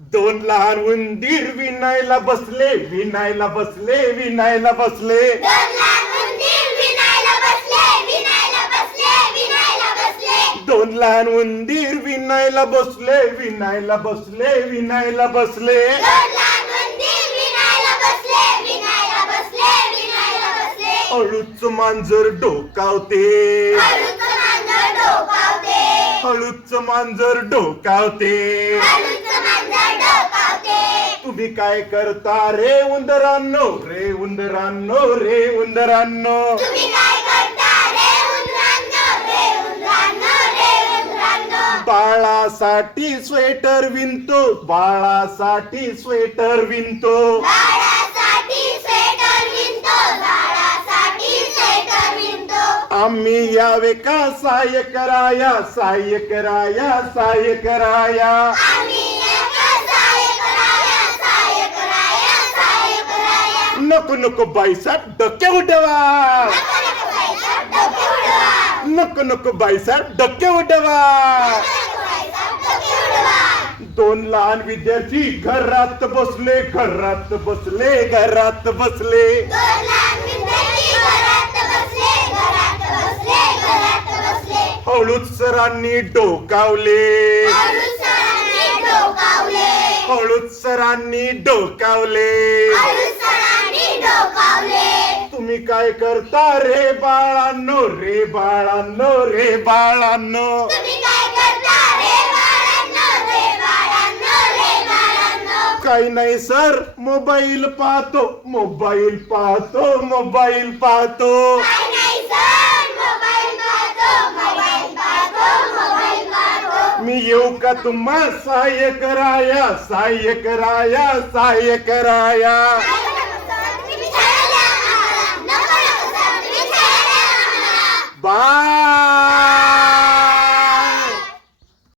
दोन लहान उंदीर विणायला बसले, विणायला बसले, विणायला बसले. दोन लहान उंदीर विणायला बसले, विणायला बसले, विणायला बसले. दोन लहान उंदीर विणायला बसले, विणायला बसले, विणायला बसले. दोन लहान उंदीर विणायला बसले, विणायला बसले, विणायला बसले. हळूच मांजर डोकावते, हळूच मांजर डोकावते, हळूच मांजर डोकावते. हळूच मांजर डोकावते. तुम्ही काय करता रे उंदरांनो, रे उंदरांनो, रे उंदरांनो. तुम्ही काय करता रे उंदरांनो, रे उंदरांनो, रे उंदरांनो. बाळासाठी स्वेटर विणतो, बाळासाठी स्वेटर विणतो. बाळासाठी स्वेटर विणतो, बाळासाठी स्वेटर विणतो. आम्ही यावे का सहाय्य कराया, सहाय्य कराया, सहाय्य कराया. आम्ही एका सहाय्य कराया, सहाय्य कराया, सहाय्य कराया. नको नको बाईसाहेब डोके उडवा, नको नको बाईचा डोके उडवा. नको नको बाईसाहेब डोके उडवा. नको बाईचा डोके उडवा. दोन लहान विद्यार्थी घरात बसले, घरात बसले, घरात बसले. दोन लहान विद्यार्थी घरात बसले, घरात बसले, घरात बसले. हळूच सरांनी डोकावले, हळूच सरांनी डोकावले, हळूच सरांनी डोकावले. हळूच सरांनी डोकावले. तुम्ही काय करता रे बाळांनो, रे बाळांनो, रे बाळांनो. तुम्ही काय करता रे बाळांनो, रे बाळांनो, रे बाळांनो. काही नाही सर, मोबाईल पाहतो, मोबाईल पाहतो, मोबाईल पाहतो. काय नाही सर, मोबाईल पाहतो, मोबाईल पाहतो, मोबाईल पाहतो. मी येऊ का तुम्हा सहाय्य कराया, सहाय्य कराया, सहाय्य कराया. काय